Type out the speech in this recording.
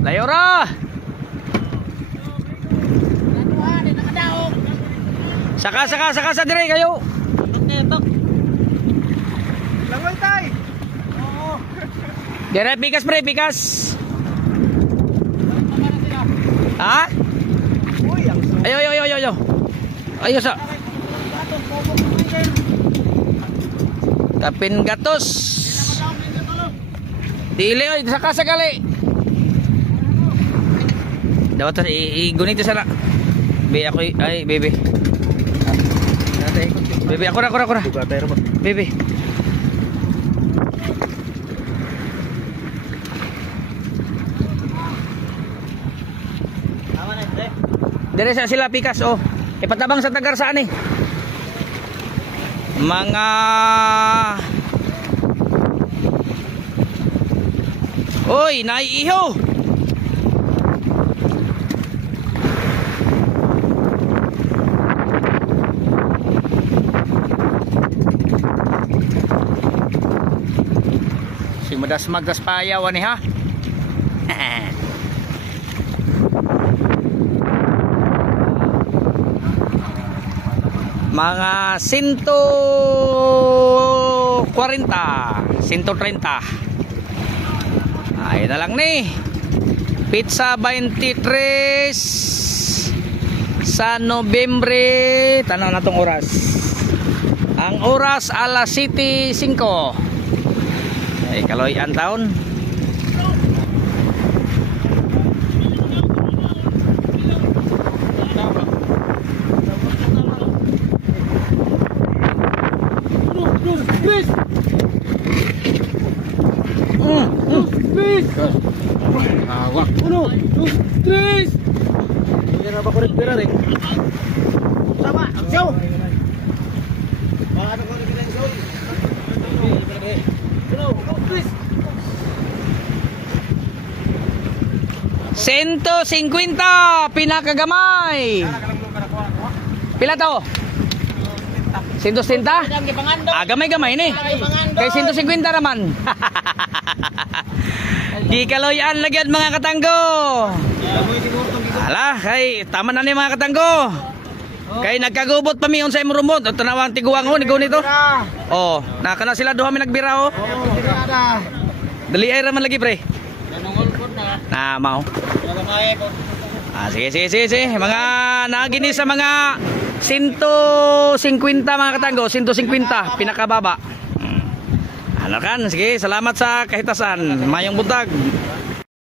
Layo ra. Saka sa dire kayo. Langoy tay. Oo. Dire pikas pre, pikas. Ha? Uy, ang Ayo. Ayo sa. Kapin gatos. Dili oy, saka gali. Dapat igunit sana. Be ako ay bebe. Bebe ako ra. Bebe. Dire sa sila pikas oh. Ipatabang sa tagar saan eh. Mga Oy, naiiho. Si madas payaw ani ha. Mga 140, 130. Ay na lang ni. Pizza 23 sa Nobyembre. Tanong na tong oras. Ang oras alas 7:05. Ay kaloy ang taon. Hawak. 1, 2, 3. Hindi na ba ko pera rin? Sama, aksyo. Paano ko rin ang show? 150 pinakagamay. Pila to? 160? Gamay-gamay ni. Kay 150 naman. Di kaloyan lagyan mga katanggo. Ala, kay tama na ni mga katanggo. Kay nagkagubot pa mi on sa imurumot. Tanawang tiguang ho ni go nito. Oh, nakana sila duha mi nagbira oh. Dali ay raman lagi pre. Na mao. Sige. Mga nagini sa mga 150 mga katanggo, 150 pinakababa. Ano kan? Sige, salamat sa kahitasan. Mayong buntag.